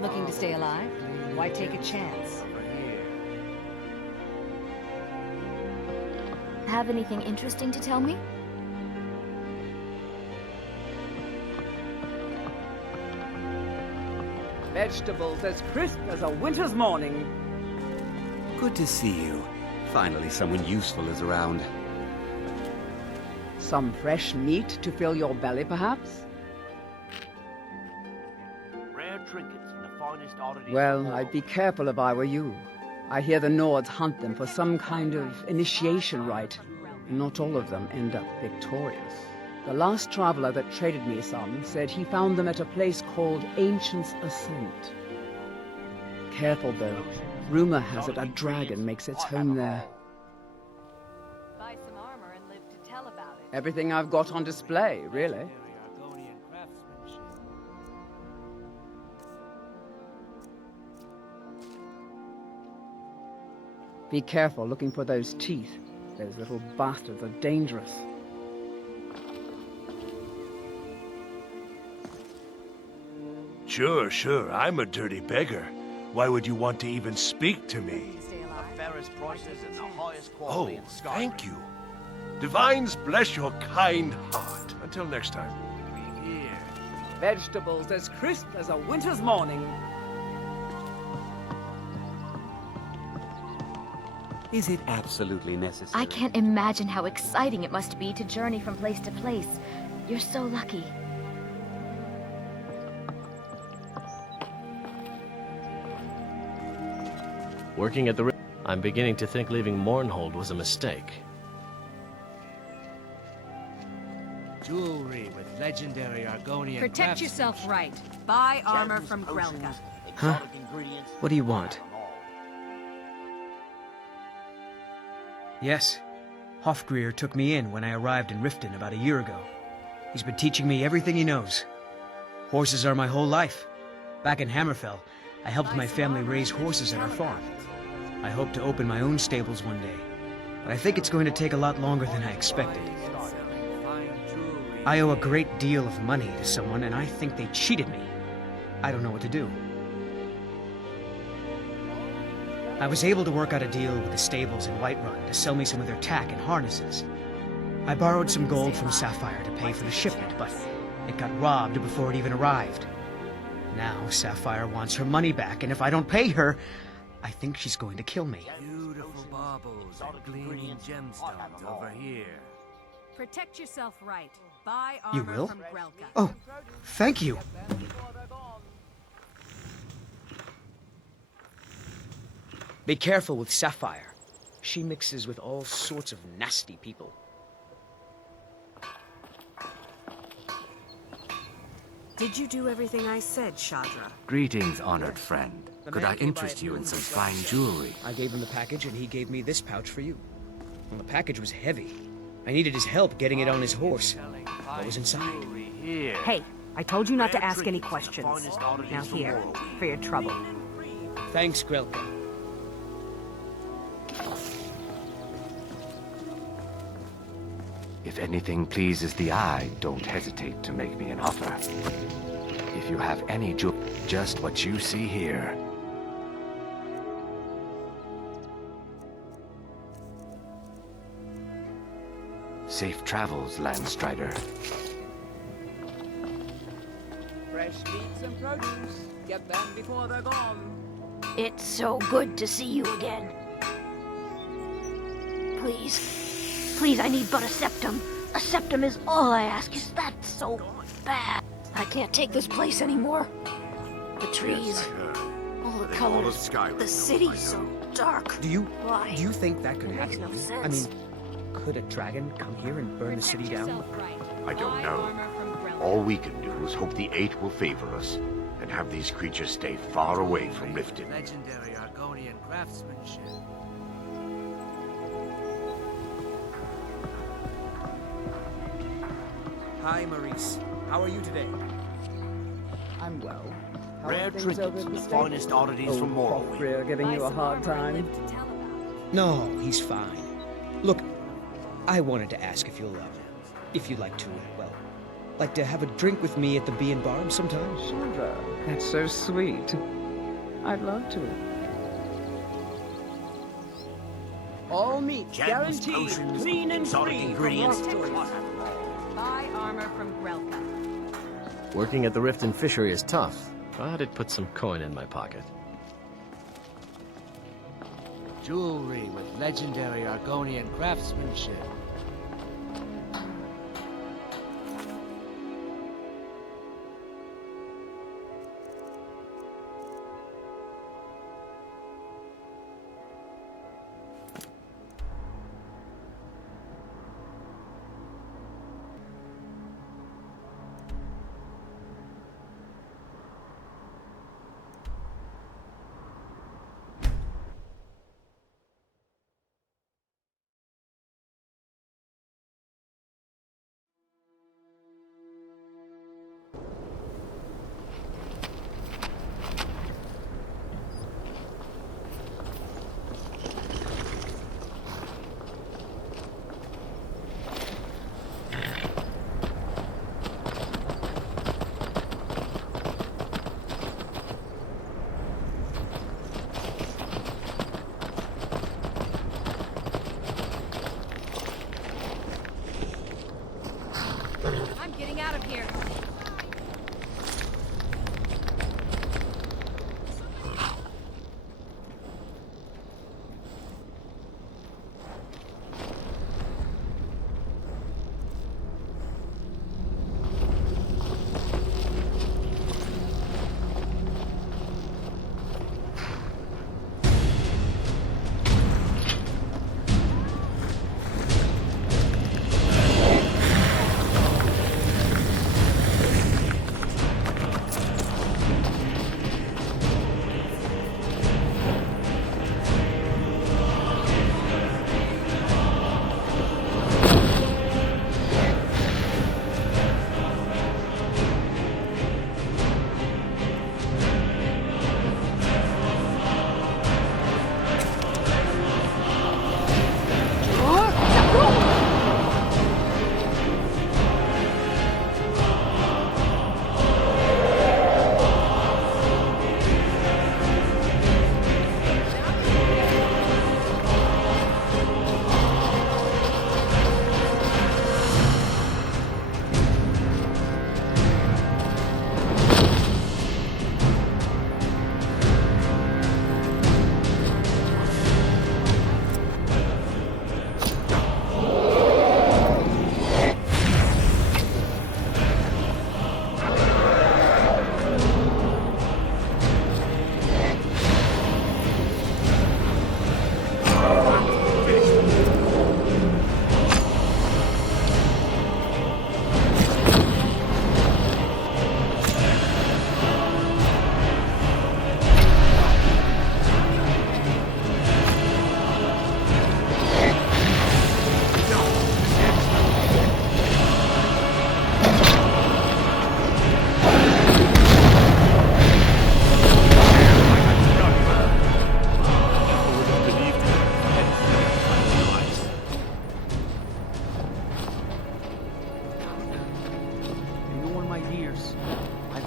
Looking to stay alive? Why take a chance? Have anything interesting to tell me? Vegetables as crisp as a winter's morning. Good to see you. Finally, someone useful is around. Some fresh meat to fill your belly, perhaps? Rare trinkets and the finest oddities. Well, I'd be careful if I were you. I hear the Nords hunt them for some kind of initiation rite. Not all of them end up victorious. The last traveler that traded me some said he found them at a place called Ancient's Ascent. Careful, though. Rumor has it a dragon makes its home there. Buy some armor and live to tell about it. Everything I've got on display, really. Be careful looking for those teeth. Those little bastards are dangerous. Sure, I'm a dirty beggar. Why would you want to even speak to me? The fairest prices and the highest Oh, quality in Skyrim. thank you. Divines bless your kind heart. Until next time. Here. Vegetables as crisp as a winter's morning. Is it absolutely necessary? I can't imagine how exciting it must be to journey from place to place. You're so lucky. Working at the I'm beginning to think leaving Mournhold was a mistake. Jewelry with legendary Argonian Protect craftsmanship. yourself right. Buy armor from Potions, Grelka. exotic ingredients, What do you want? Yes. Hofgrir took me in when I arrived in Riften about a year ago. He's been teaching me everything he knows. Horses are my whole life. Back in Hammerfell, I helped my family raise horses at our farm. I hope to open my own stables one day, but I think it's going to take a lot longer than I expected. I owe a great deal of money to someone, and I think they cheated me. I don't know what to do. I was able to work out a deal with the stables in Whiterun to sell me some of their tack and harnesses. I borrowed some gold from Sapphire to pay for the shipment, but it got robbed before it even arrived. Now Sapphire wants her money back, and if I don't pay her, I think she's going to kill me. Beautiful baubles and gleaming gemstones over here. Protect yourself right. Buy You armor will? from Grelka. Oh, thank you. Be careful with Sapphire. She mixes with all sorts of nasty people. Did you do everything I said, Shadra? Greetings, honored friend. Could I interest you in some fine jewelry? I gave him the package, and he gave me this pouch for you. Well, the package was heavy. I needed his help getting it on his horse. What was inside? Hey, I told you not to ask any questions. Now here, for your trouble. Thanks, Grelka. If anything pleases the eye, don't hesitate to make me an offer. If you have any just what you see here. Safe travels, Landstrider. Fresh meats and produce. Get them before they're gone. It's so good to see you again. Please, I need but a septum. A septum is all I ask. Is that so bad? I can't take this place anymore. The trees, all the colors, the city so dark. Do you Why? think that could It makes happen? no sense. I mean, could a dragon come here and burn the city down? I don't know. All we can do is hope the Eight will favor us, and have these creatures stay far away from Riften. Legendary Argonian craftsmanship. Hi, Maurice. How are you today? I'm well. How Rare are things trinkets over at and the the stables? finest oddities from Morrowind. Hofgrir giving you a hard time. No, he's fine. Look, I wanted to ask if you'd like to, well, like to have a drink with me at the Bee and Barb sometime? Chandra, that's so sweet. I'd love to. All meat Gems, guaranteed, potions, clean and exotic free ingredients. from rock Buy armor from Grelka. Working at the Riften Fishery is tough, but it puts some coin in my pocket. Jewelry with legendary Argonian craftsmanship. I'm getting out of here.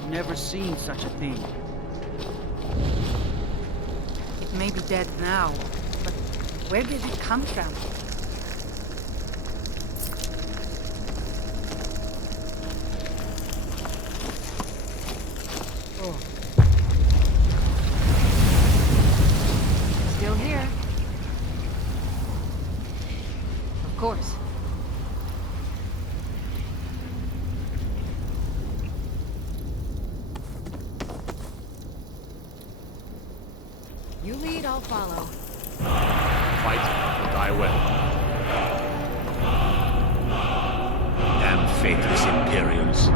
Never seen such a thing. It may be dead now, but where did it come from? Oh. Still here. Of course. You lead, I'll follow. Fight or die well. Damn faithless Imperials.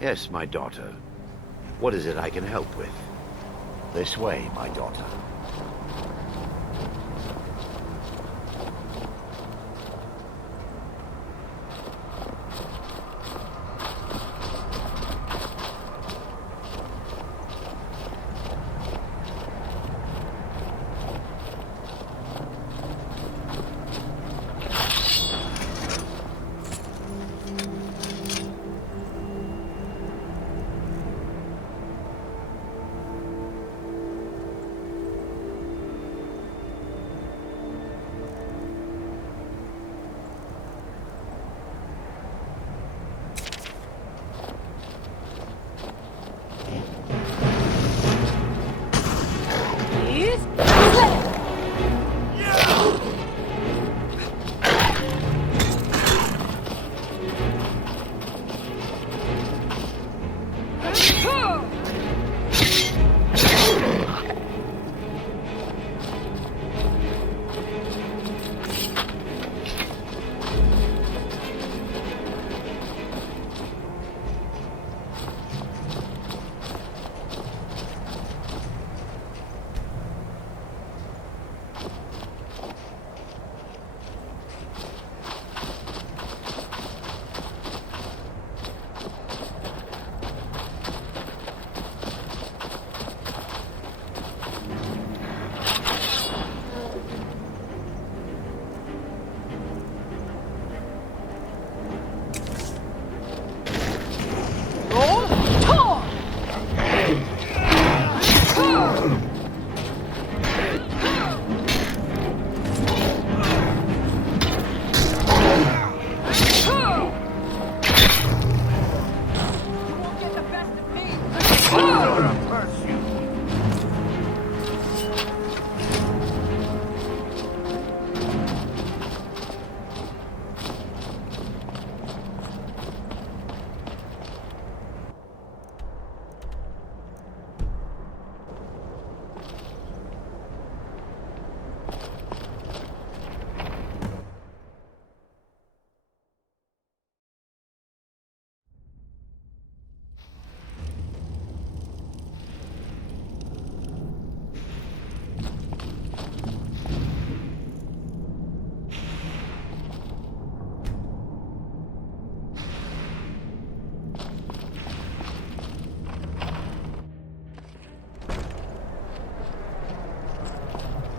Yes, my daughter. What is it I can help with? This way, my daughter.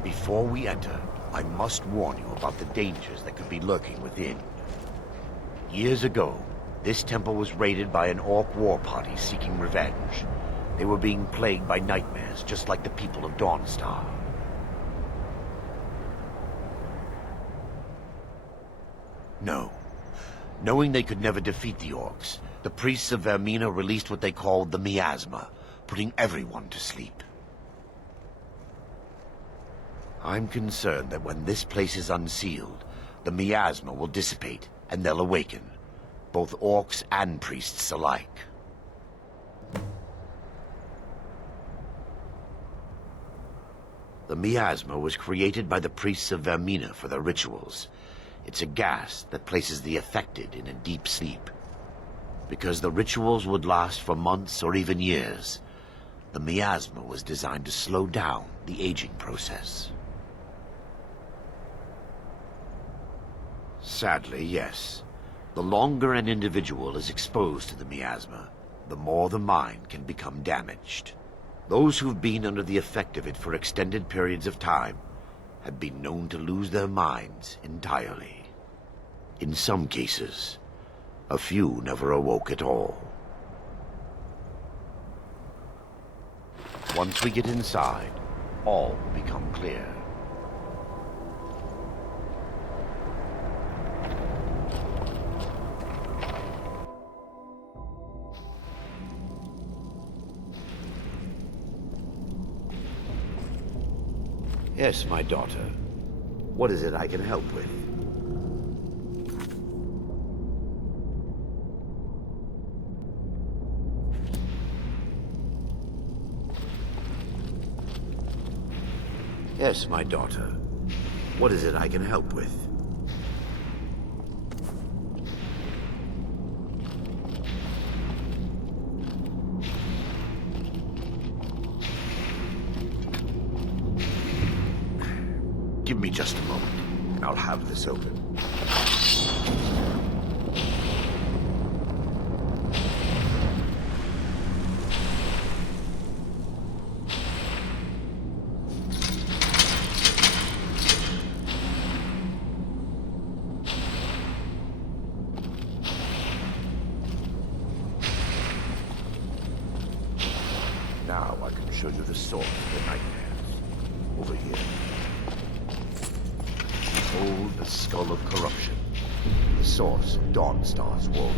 Before we enter, I must warn you about the dangers that could be lurking within. Years ago, this temple was raided by an orc war party seeking revenge. They were being plagued by nightmares, just like the people of Dawnstar. No. Knowing they could never defeat the orcs, the priests of Vermina released what they called the Miasma, putting everyone to sleep. I'm concerned that when this place is unsealed, the miasma will dissipate and they'll awaken, both orcs and priests alike. The miasma was created by the priests of Vermina for their rituals. It's a gas that places the affected in a deep sleep. Because the rituals would last for months or even years, the miasma was designed to slow down the aging process. Sadly, yes. The longer an individual is exposed to the miasma, the more the mind can become damaged. Those who've been under the effect of it for extended periods of time have been known to lose their minds entirely. In some cases, a few never awoke at all. Once we get inside, all will become clear. Yes, my daughter. What is it I can help with? Yes, my daughter. What is it I can help with? Give me just a moment, and I'll have this open. Now I can show you the source of the nightmares. Over here. Behold the skull of corruption. The source of Dawnstar's woes.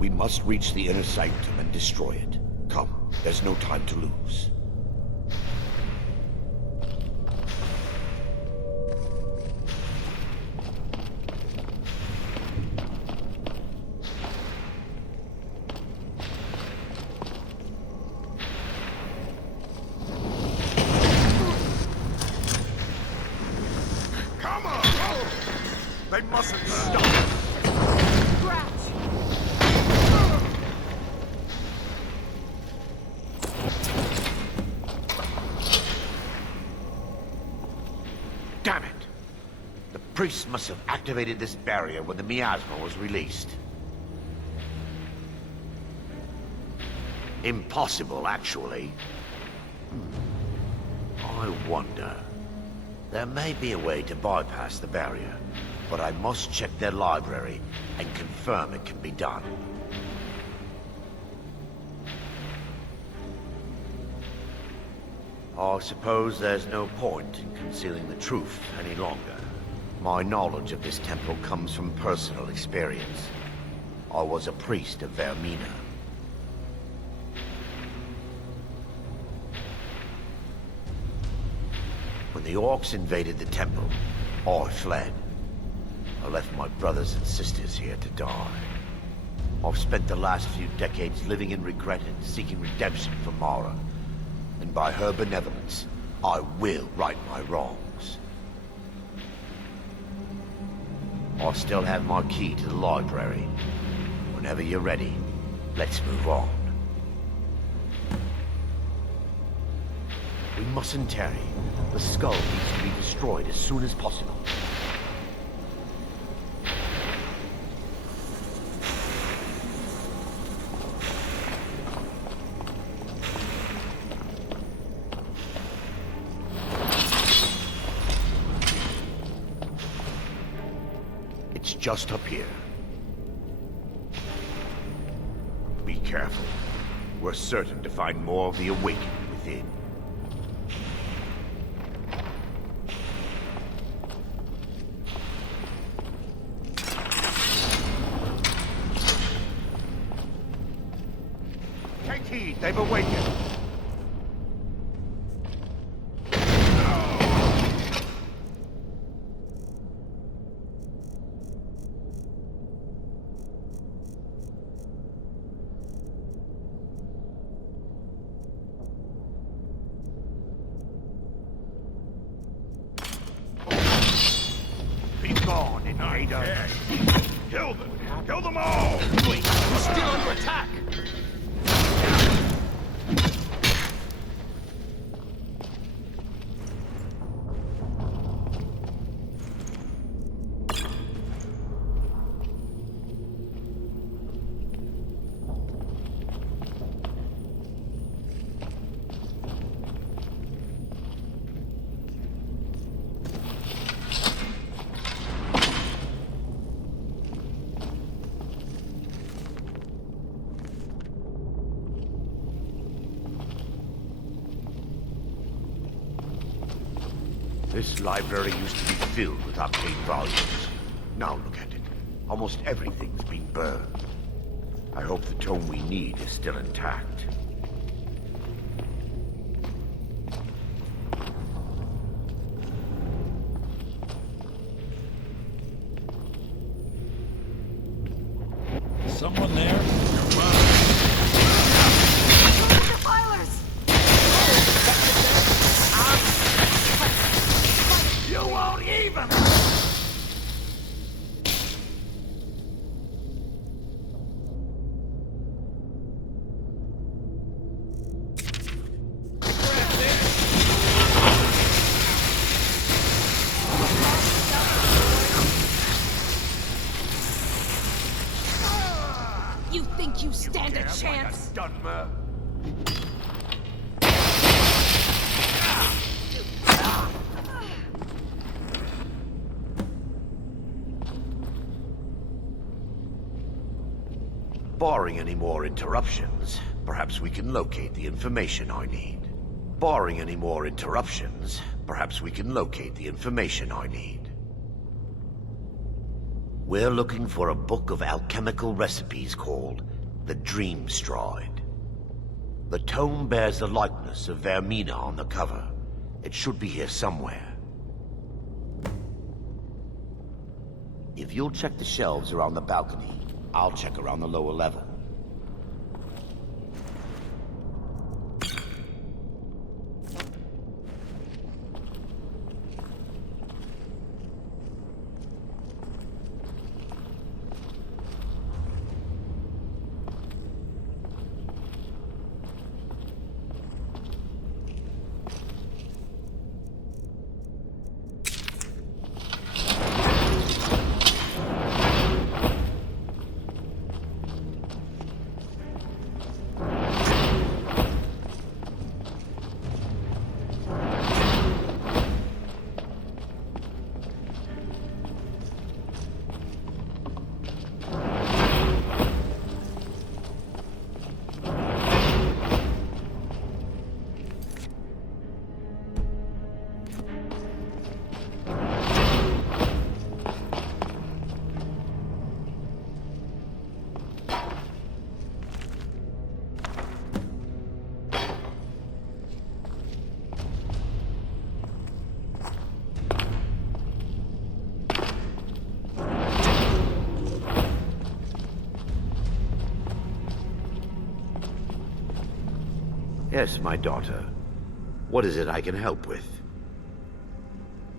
We must reach the inner sanctum and destroy it. Come, there's no time to lose. They mustn't stop! Damn it! The priest must have activated this barrier when the miasma was released. Impossible, actually. I wonder. There may be a way to bypass the barrier, but I must check their library and confirm it can be done. I suppose there's no point in concealing the truth any longer. My knowledge of this temple comes from personal experience. I was a priest of Vermina. When the orcs invaded the temple, I fled. I left my brothers and sisters here to die. I've spent the last few decades living in regret and seeking redemption from Mara. And by her benevolence, I will right my wrongs. I still have my key to the library. Whenever you're ready, let's move on. We mustn't tarry. The skull needs to be destroyed as soon as possible. It's just up here. Be careful. We're certain to find more of the awakening within. Take heed, they've awakened. Be gone, invader. Kill them! Kill them all! Wait, we're still under attack! This library used to be filled with arcane volumes. Now look at it. Almost everything's been burned. I hope the tome we need is still intact. Someone there? You won't even! chance. Dunmer. Barring any more interruptions, perhaps we can locate the information I need. Barring any more interruptions, perhaps we can locate the information I need. We're looking for a book of alchemical recipes called the Dream Stride. The tome bears the likeness of Vermina on the cover. It should be here somewhere. If you'll check the shelves around the balcony, I'll check around the lower level. Yes, my daughter. What is it I can help with?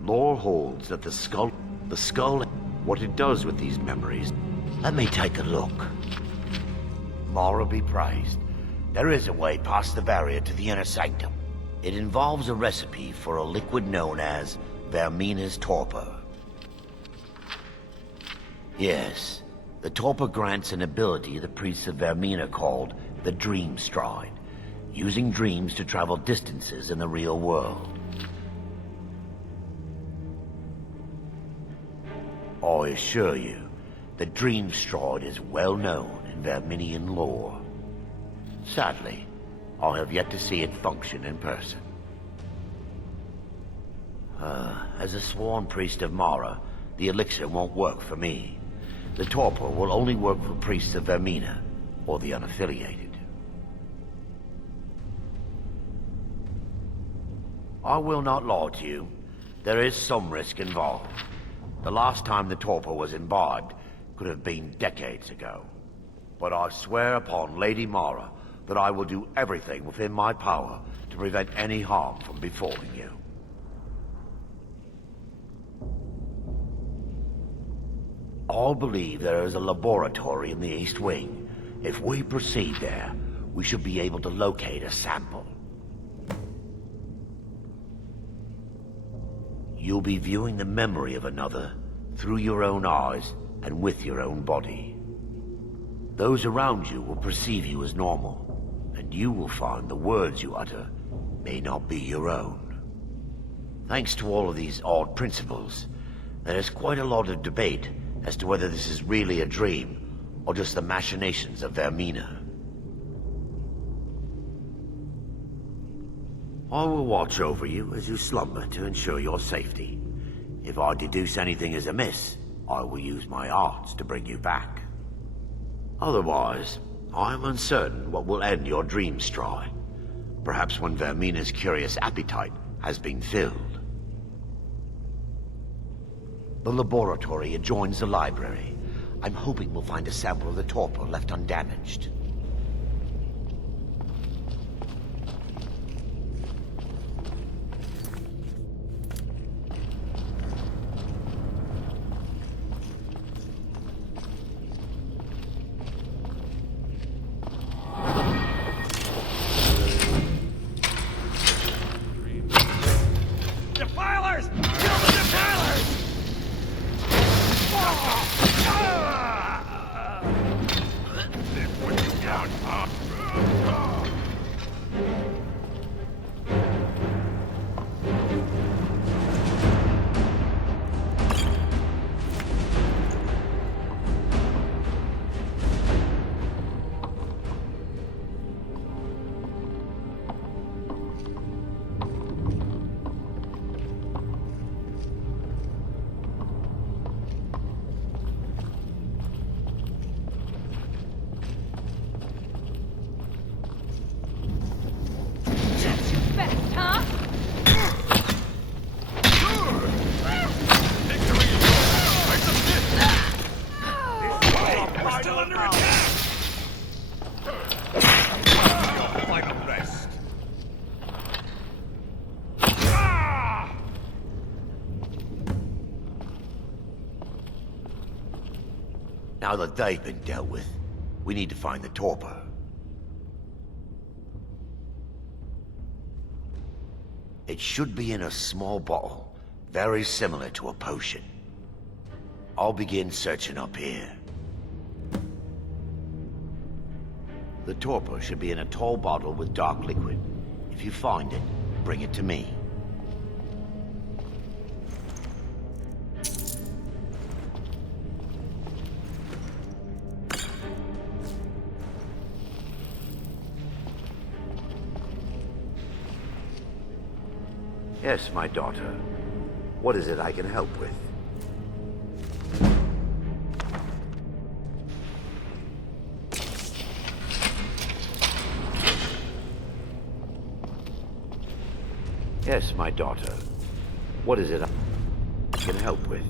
Lore holds that the skull, what it does with these memories. Let me take a look. Mara be praised. There is a way past the barrier to the inner sanctum. It involves a recipe for a liquid known as Vermina's torpor. Yes, the torpor grants an ability the priests of Vermina called the Dream Stride, using dreams to travel distances in the real world. I assure you, the Dream Stride is well known in Verminian lore. Sadly, I have yet to see it function in person. As a sworn priest of Mara, the elixir won't work for me. The torpor will only work for priests of Vermina, or the unaffiliated. I will not lie to you. There is some risk involved. The last time the torpor was imbibed could have been decades ago. But I swear upon Lady Mara that I will do everything within my power to prevent any harm from befalling you. I believe there is a laboratory in the East Wing. If we proceed there, we should be able to locate a sample. You'll be viewing the memory of another through your own eyes and with your own body. Those around you will perceive you as normal, and you will find the words you utter may not be your own. Thanks to all of these odd principles, there is quite a lot of debate as to whether this is really a dream or just the machinations of Vermina. I will watch over you as you slumber to ensure your safety. If I deduce anything is amiss, I will use my arts to bring you back. Otherwise, I am uncertain what will end your dream stride. Perhaps when Vermina's curious appetite has been filled. The laboratory adjoins the library. I'm hoping we'll find a sample of the torpor left undamaged. Defilers! Kill the defilers! When you Now that they've been dealt with, we need to find the torpor. It should be in a small bottle, very similar to a potion. I'll begin searching up here. The torpor should be in a tall bottle with dark liquid. If you find it, bring it to me. Yes, my daughter. What is it I can help with? Yes, my daughter. What is it I can help with?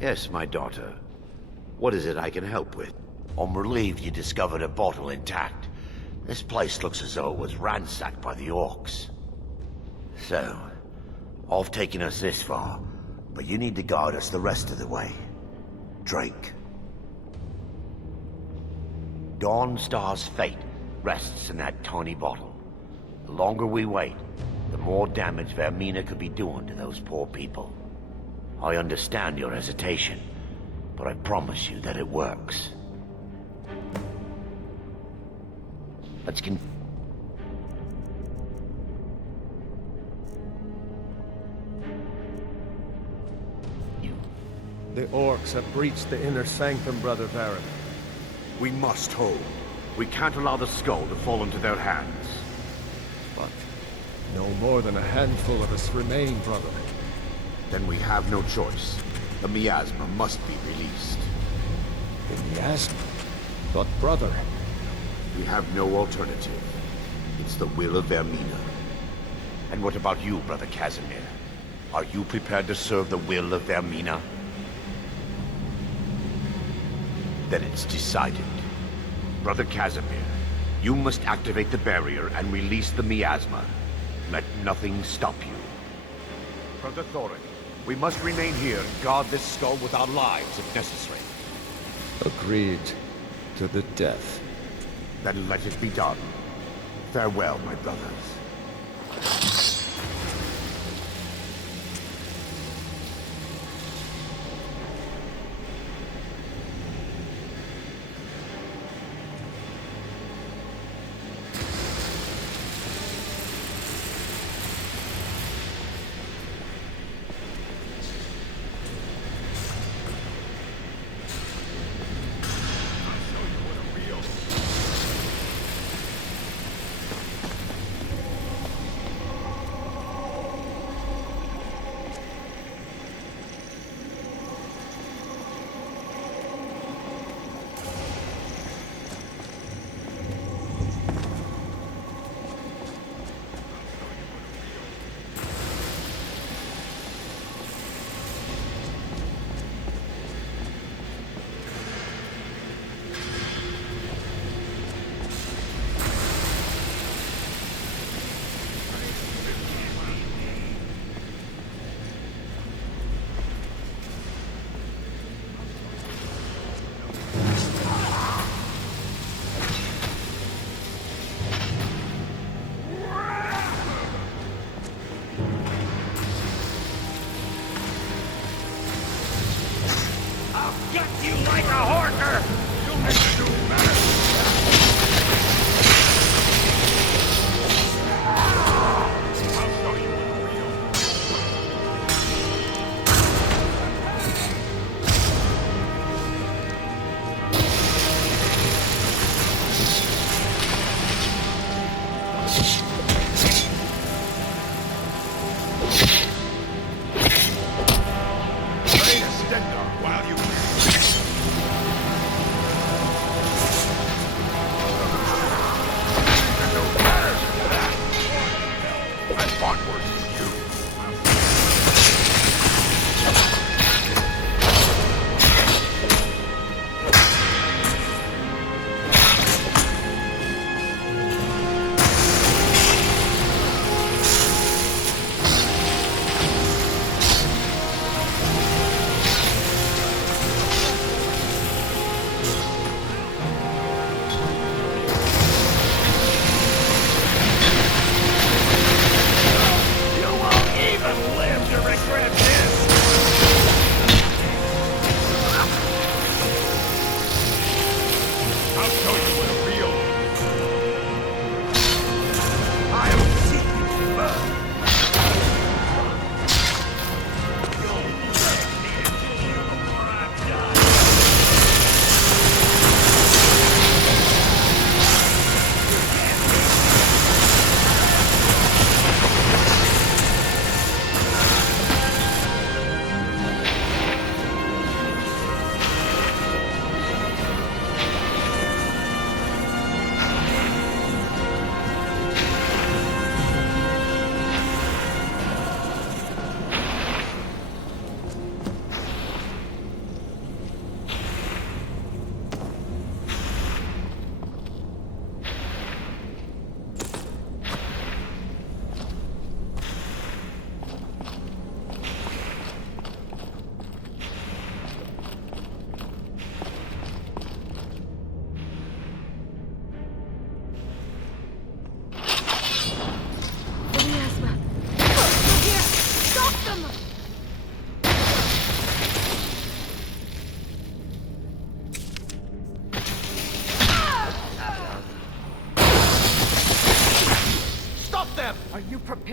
Yes, my daughter. What is it I can help with? I'm relieved you discovered a bottle intact. This place looks as though it was ransacked by the orcs. So, I've taken us this far, but you need to guide us the rest of the way. Drake. Dawnstar's fate rests in that tiny bottle. The longer we wait, the more damage Vermina could be doing to those poor people. I understand your hesitation, but I promise you that it works. Let's continue. The orcs have breached the inner sanctum, Brother Varyn. We must hold. We can't allow the skull to fall into their hands. But no more than a handful of us remain, brother. Then we have no choice. The miasma must be released. The miasma? But brother... We have no alternative. It's the will of Vermina. And what about you, Brother Casimir? Are you prepared to serve the will of Vermina? Then it's decided. Brother Casimir, you must activate the barrier and release the miasma. Let nothing stop you. Brother Thorin, we must remain here and guard this skull with our lives if necessary. Agreed to the death. Then let it be done. Farewell, my brothers.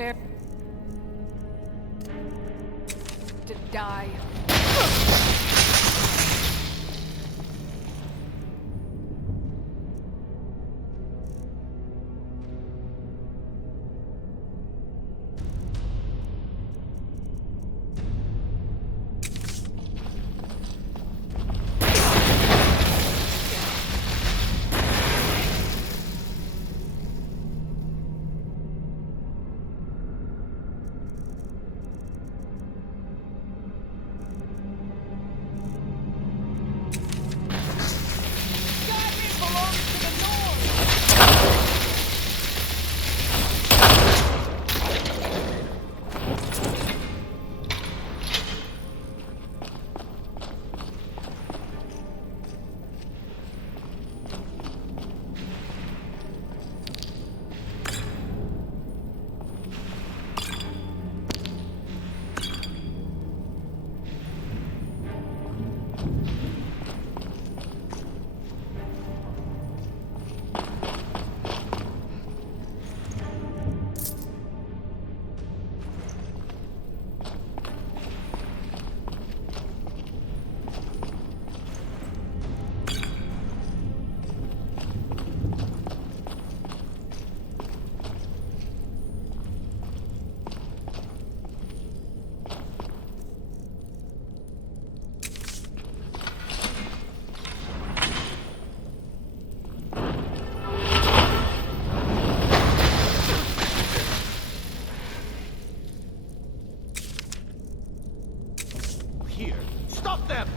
prepare to die. Here. Stop them!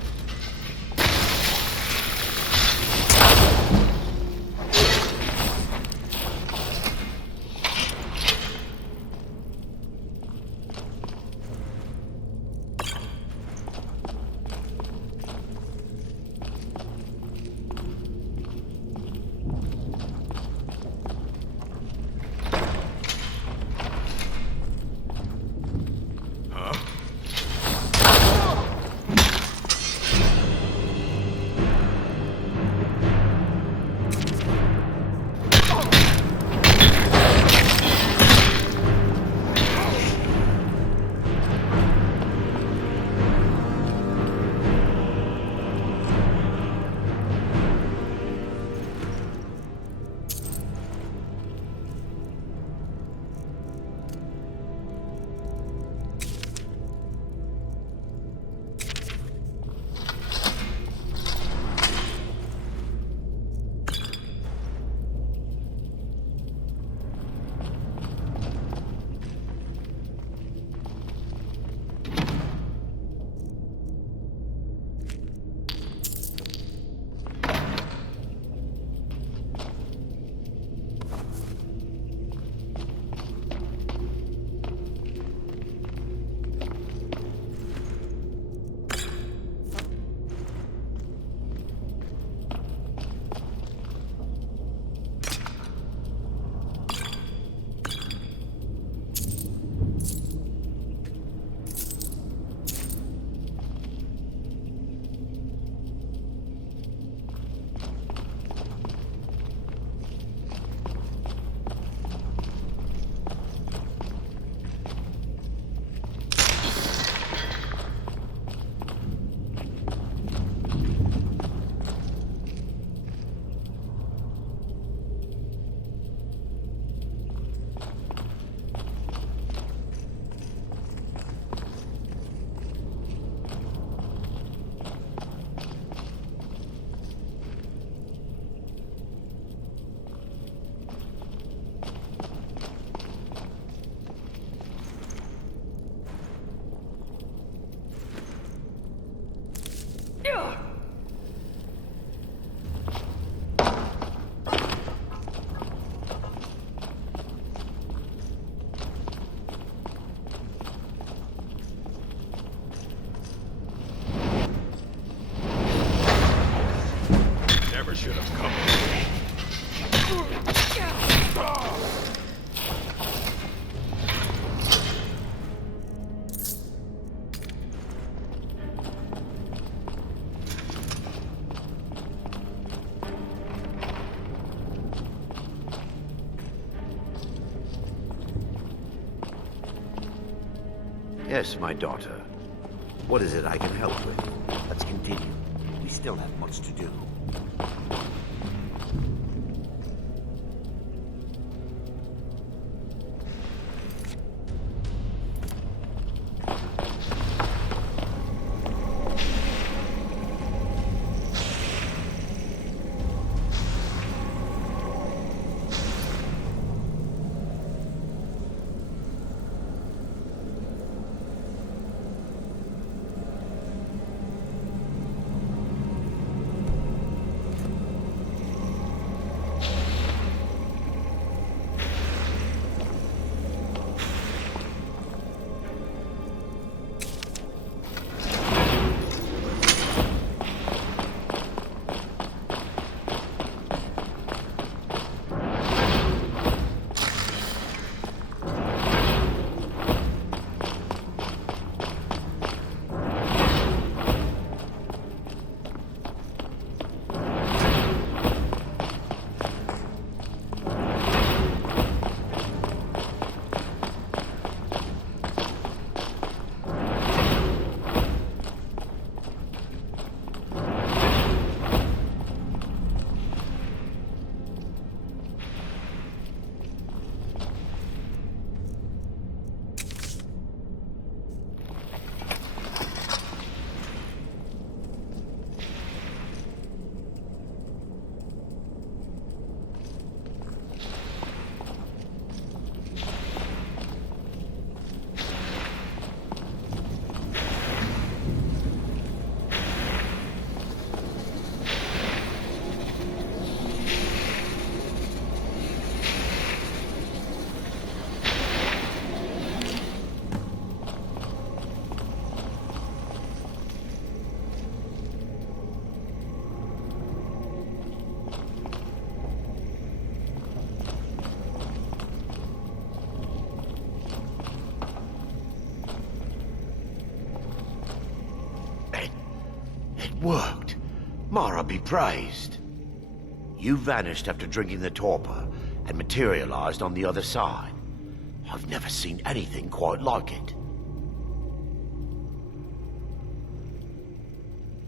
Yes, my daughter. What is it I can help with? Let's continue. We still have much to do. Worked. Mara be praised. You vanished after drinking the torpor and materialized on the other side. I've never seen anything quite like it.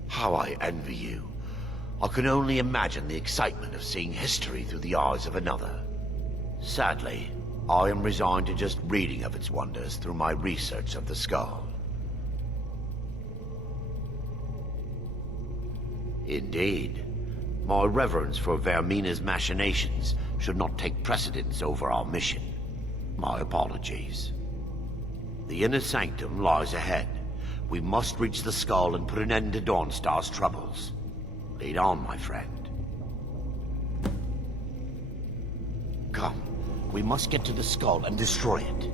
How I envy you. I can only imagine the excitement of seeing history through the eyes of another. Sadly, I am resigned to just reading of its wonders through my research of the skull. Indeed. My reverence for Vermina's machinations should not take precedence over our mission. My apologies. The inner sanctum lies ahead. We must reach the skull and put an end to Dawnstar's troubles. Lead on, my friend. Come, we must get to the skull and destroy it.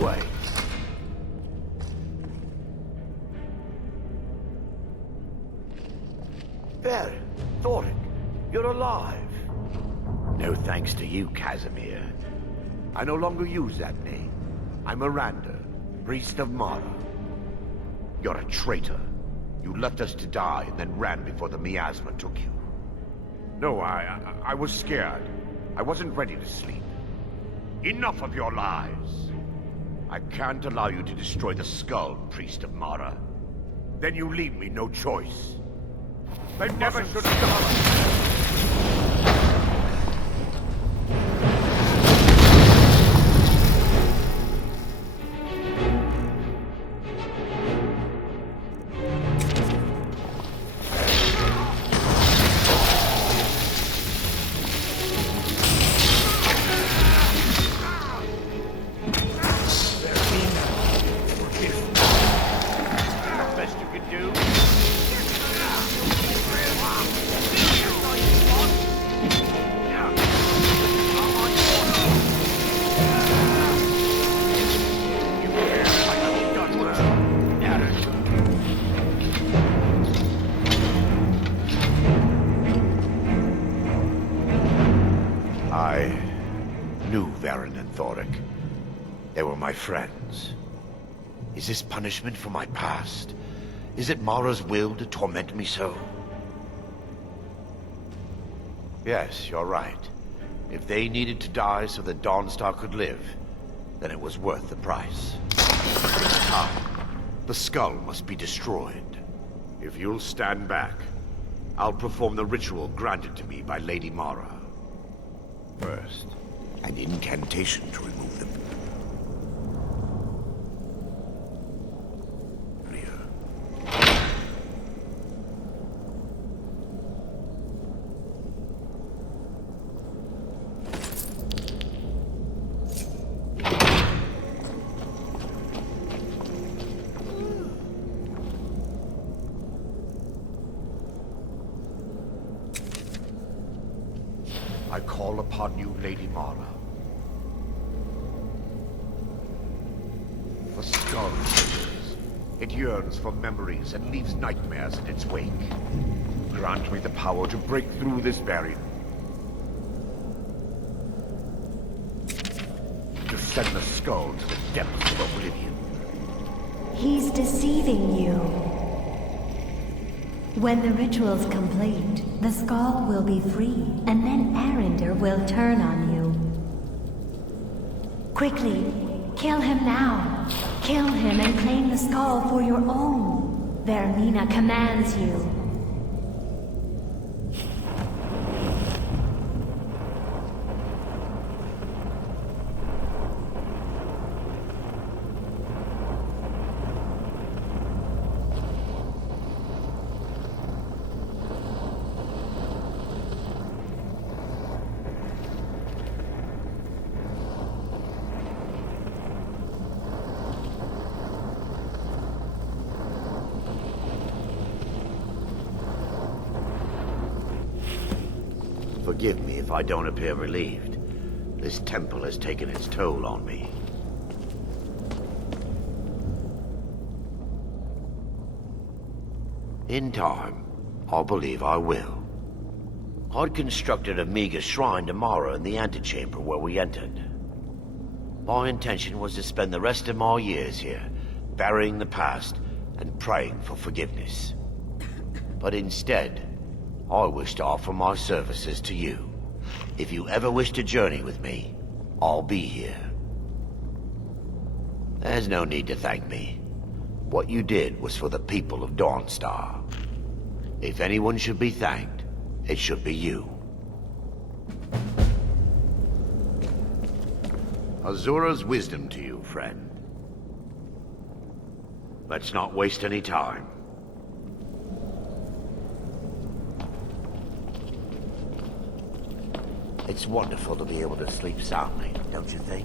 Wait. There, Thoric, you're alive. No thanks to you, Casimir. I no longer use that name. I'm Miranda, priest of Mara. You're a traitor. You left us to die and then ran before the miasma took you. No, I was scared. I wasn't ready to sleep. Enough of your lies. I can't allow you to destroy the skull, Priest of Mara. Then you leave me no choice. They never should have done. I knew Varen and Thoric. They were my friends. Is this punishment for my past? Is it Mara's will to torment me so? Yes, you're right. If they needed to die so that Dawnstar could live, then it was worth the price. It's time. The skull must be destroyed. If you'll stand back, I'll perform the ritual granted to me by Lady Mara. First, an incantation to remove them. I call upon you, Lady Mara. The skull yearns. It yearns for memories and leaves nightmares in its wake. Grant me the power to break through this barrier. To send the skull to the depths of oblivion. He's deceiving you. When the ritual's complete, the skull will be free, and then Arinder will turn on you. Quickly, kill him now. Kill him and claim the skull for your own. Vaermina commands you. Forgive me if I don't appear relieved. This temple has taken its toll on me. In time, I believe I will. I'd constructed a meager shrine to Mara in the antechamber where we entered. My intention was to spend the rest of my years here, burying the past and praying for forgiveness. But instead, I wish to offer my services to you. If you ever wish to journey with me, I'll be here. There's no need to thank me. What you did was for the people of Dawnstar. If anyone should be thanked, it should be you. Azura's wisdom to you, friend. Let's not waste any time. It's wonderful to be able to sleep soundly, don't you think?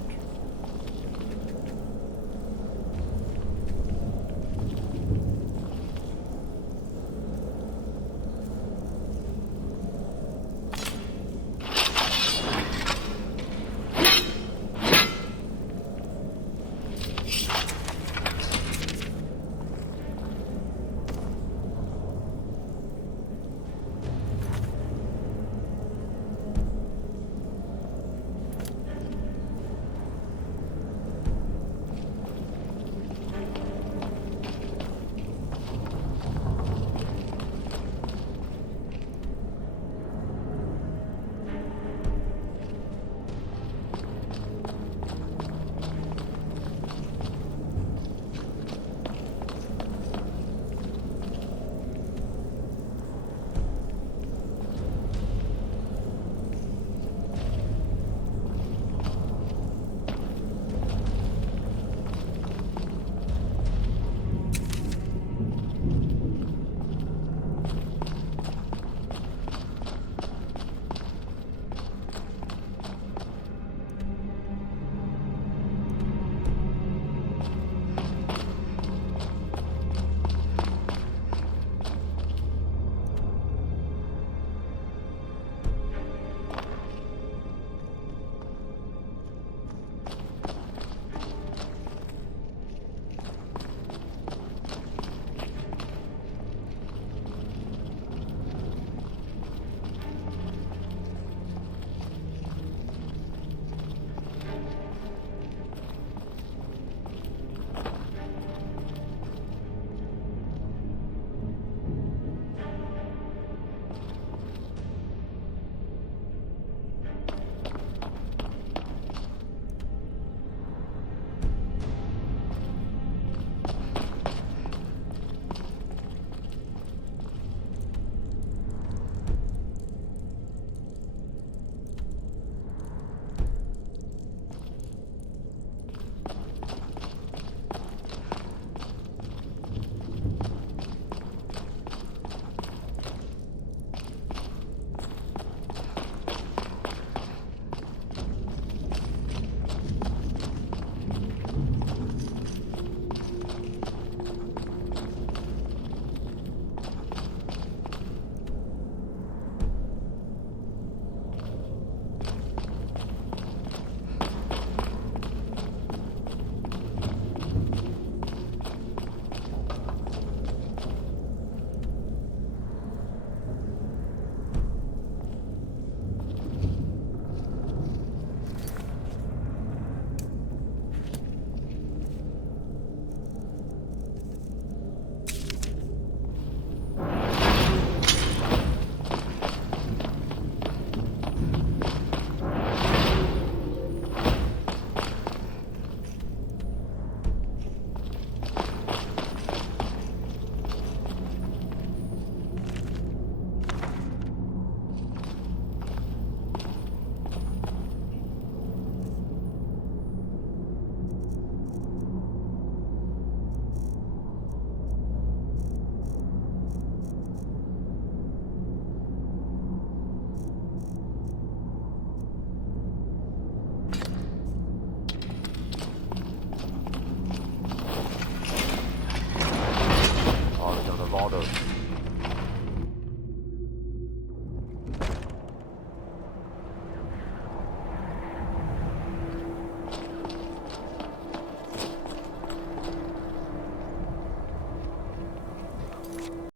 borders.